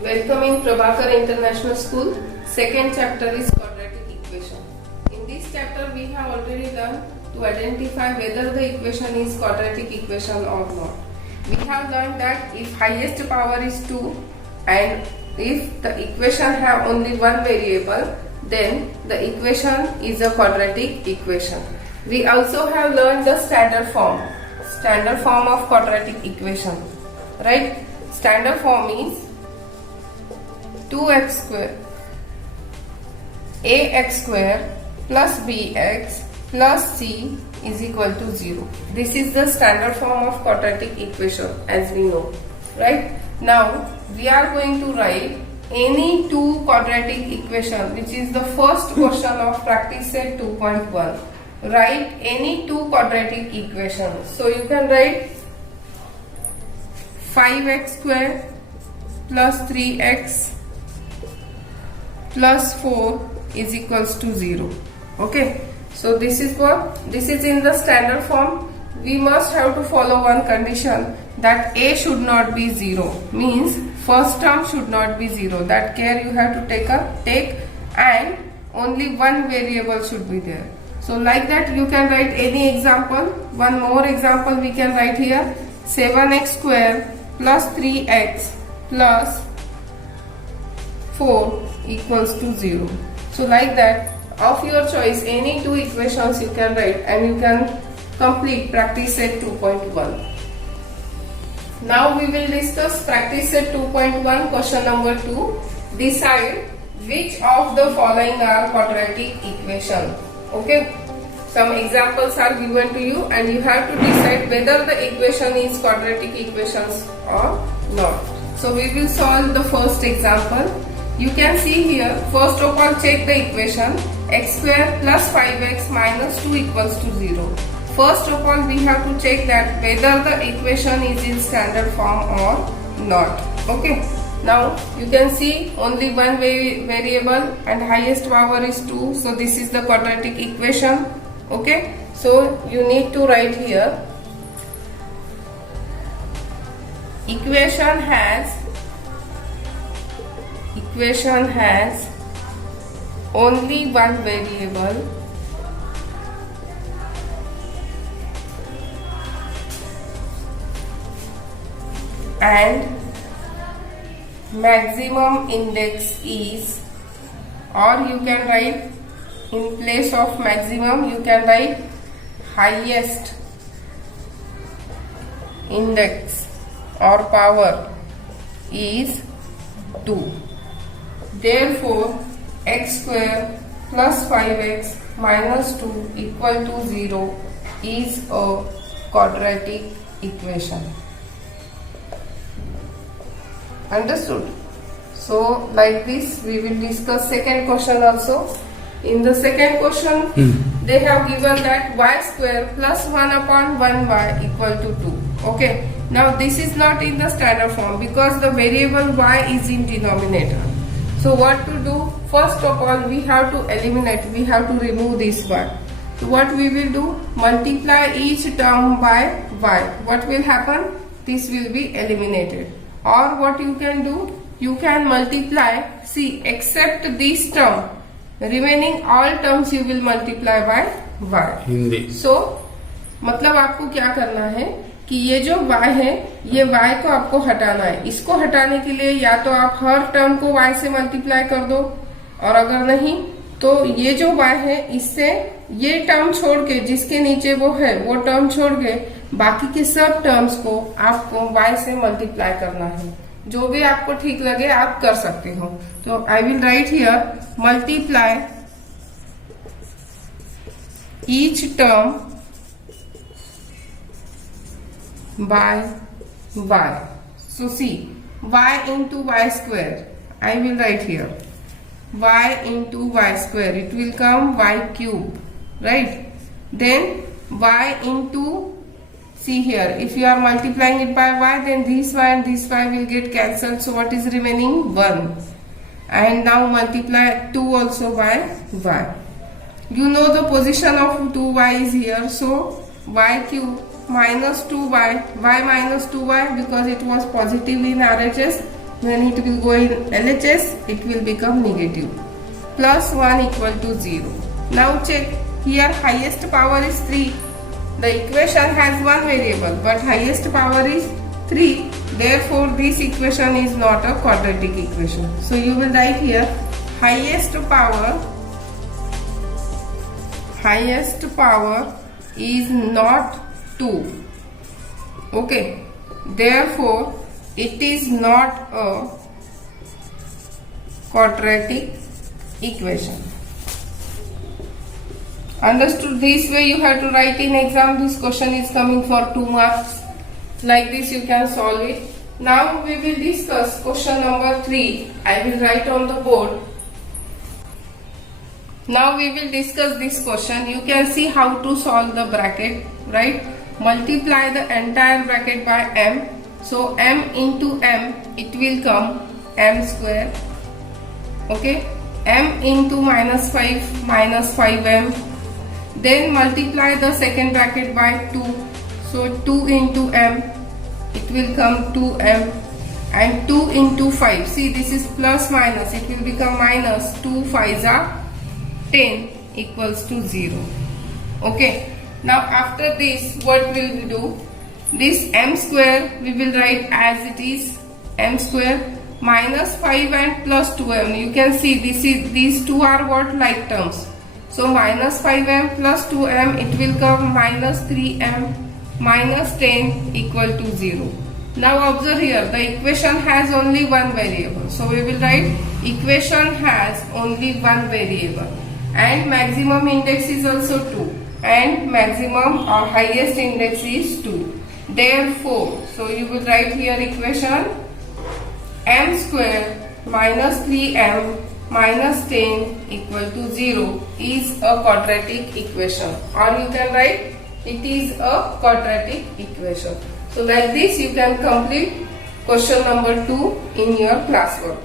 Welcome in Prabhakar International School. Second chapter is quadratic equation. In this chapter we have already learned to identify whether the equation is quadratic equation or not. We have learned that if highest power is 2 and if the equation have only one variable, then the equation is a quadratic equation. We also have learned the standard form of quadratic equation, right? Standard form is 2x square ax square plus bx plus c is equal to 0. This is the standard form of quadratic equation as we know, right? Now we are going to write any two quadratic equation, which is the first question of practice set 2.1. Write any two quadratic equations. So you can write 5x square plus 3x plus 4 is equals to 0. Okay, so this is in the standard form. We must have to follow one condition, that a should not be 0, means first term should not be 0. That care you have to take, and only one variable should be there. So like that you can write any example. One more example we can write here, 7x square plus 3x plus 4 equals to 0. So like that, of your choice, any two equations you can write and you can complete practice set 2.1. Now we will discuss practice set 2.1 question number 2. Decide which of the following are quadratic equation. Okay, some examples are given to you and you have to decide whether the equation is quadratic equations or not. So we will solve the first example. You can see here, first of all check the equation, x square plus 5x minus 2 equals to 0. First of all we have to check that whether the equation is in standard form or not. Okay, now you can see only one variable and highest power is 2, so this is the quadratic equation. Okay, so you need to write here, equation has only one variable and maximum index is, or you can write in place of maximum you can write highest index or power is 2. Therefore x square plus 5x minus 2 equal to 0 is a quadratic equation. Understood? So like this we will discuss second question also. In the second question they have given that y square plus 1 upon 1y equal to 2. Okay, now this is not in the standard form because the variable y is in denominator. So what to do? First of all we have to eliminate, we have to remove this y. So what we will do? Multiply each term by y. What will happen? This will be eliminated. Or what you can do? You can multiply, see, except this term, remaining all terms you will multiply by y. Hindi. So मतलब आपको क्या करना है कि ये जो y है, ये y को आपको हटाना है. इसको हटाने के लिए या तो आप हर टर्म को y से मल्टीप्लाई कर दो, और अगर नहीं तो ये जो y है इससे ये टर्म छोड़ के, जिसके नीचे वो है वो टर्म छोड़ के बाकी के सब टर्म्स को आपको y से मल्टीप्लाई करना है. जो भी आपको ठीक लगे आप कर सकते हो. तो I will write here multiply each term by y. So see, y into y square, I will write here y into y square, it will come y cube, right? Then y into, see here, if you are multiplying it by y, then this y and this y will get cancelled, so what is remaining? 1. And now multiply 2 also by y. You know the position of 2y is here, so y cube minus 2y, y minus 2y because it was positive in RHS, when it will go in LHS, it will become negative. Plus 1 equal to 0. Now check, here highest power is 3. The equation has one variable, but highest power is 3. Therefore, this equation is not a quadratic equation. So you will write here highest power is not 2. Okay. Therefore, it is not a quadratic equation. Understood? This way you have to write in exam. This question is coming for 2 marks. Like this you can solve it. Now we will discuss question number 3. I will write on the board. Now we will discuss this question. You can see how to solve the bracket, right? Multiply the entire bracket by m. So m into m, it will come m square. Okay, m into minus 5 minus 5m. Then multiply the second bracket by 2. So 2 into m, it will come 2m, and 2 into 5. See, this is plus minus, it will become minus. 2 5s are 10 equals to 0. Okay. Now after this, what will we do? This m square we will write as it is, m square minus 5 and plus 2m. You can see these two are what, like terms. So minus 5m plus 2m, it will come minus 3m minus 10 equal to 0. Now observe here, the equation has only one variable. So we will write equation has only one variable, and maximum index is also 2, and maximum or highest index is 2. Therefore, so you will write here equation m square minus 3m minus 10 equal to 0 is a quadratic equation, or you can write it is a quadratic equation. So like this you can complete question number 2 in your classwork.